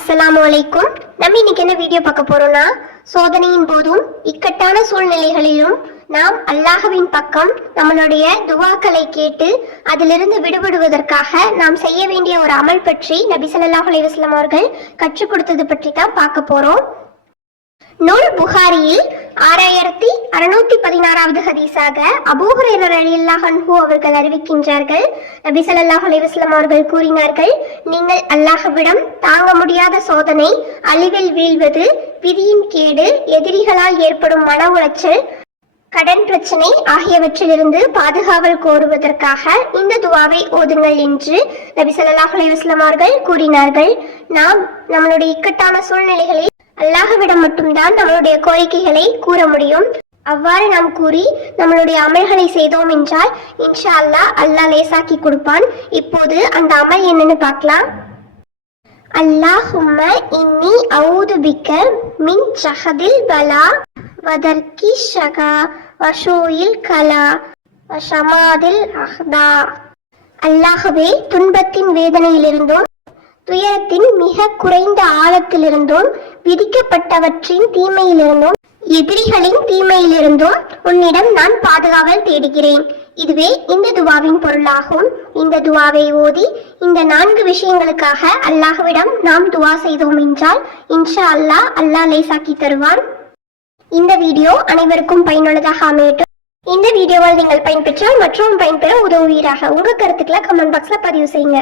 அஸ்ஸலாமு அலைக்கும். நம்ம இன்னைக்கு என்ன வீடியோ பார்க்க போறோம்னா, சோதனையின் போதும் இக்கட்டான சூழ்நிலைகளிலும் நாம் அல்லாஹ்வின் பக்கம் நம்மளுடைய துவாக்களை கேட்டு அதிலிருந்து விடுபடுவதற்காக நாம் செய்ய வேண்டிய ஒரு அமல் பற்றி நபி ஸல்லல்லாஹு அலைஹி வஸல்லம் அவர்கள் கற்றுக் கொடுத்தது பற்றி தான் பார்க்க போறோம். நூல் புகாரியில் 6616வது ஹதீஸாக அபூ ஹுரைரா ரலியல்லாஹு அன்ஹு அவர்கள் அறிவிக்கின்றார்கள். நபி ஸல்லல்லாஹு அலைஹி வஸல்லம் அவர்கள் கூறினார்கள், நீங்கள் அல்லாஹ்விடம் தாங்க முடியாத சோதனை, அழிவில் வீழ்வது, விதியின் கேடு, எதிரிகளால் ஏற்படும் மன உளைச்சல், கடன் பிரச்சனை ஆகியவற்றிலிருந்து பாதுகாவல் கோருவதற்காக இந்த துவாவை ஓதுங்கள் என்று நபி ஸல்லல்லாஹு அலைஹி வஸல்லம் அவர்கள் கூறினார்கள். நாம் நம்மளுடைய இக்கட்டான சூழ்நிலைகளில் அல்லாஹ்விடம் மட்டும்தான் நம்மளுடைய கோரிக்கைகளை கூற முடியும். அவ்வாறு நாம் கூறி நம்மளுடைய அமல்களை செய்தோம் என்றால் இன்ஷா அல்லாஹ் லேசாக்கி கொடுப்பான். இப்போது அந்த அமல் என்னன்னு பார்க்கலாம். அல்லாஹும்ம இன்னி அஊது பிக்க மின் ஜஹதில் பலா வதர்கி ஷகா வஷூயில் கலா வஷமாதில் அஹ்தா. அல்லாஹ்வே, துன்பத்தின் வேதனையிலிருந்தும் துயரத்தின் மிக குறைந்த ஆழத்திலிருந்தும் விதிக்கப்பட்டவற்றின் தீமையிலிருந்தும் எதிரிகளின் தீமையிலிருந்தும் உன்னிடம் நான் பாதுகாவல் தேடுகிறேன். இதுவே இந்த துவாவின் பொருளாகும். இந்த துவாவை ஓதி இந்த 4 விஷயங்களுக்காக அல்லாஹ்விடம் நாம் துவா செய்தோம் என்றால் இன்ஷா அல்லாஹ் லேசாக்கி தருவான். இந்த வீடியோ அனைவருக்கும் பயனுள்ளதாக அமையட்டும். இந்த வீடியோவால் நீங்கள் பயன்பெற்றால் மற்றும் பயன்பெற உதவுவீராக. உங்க கருத்துக்களை கமெண்ட் பாக்ஸ்ல பதிவு செய்யுங்க.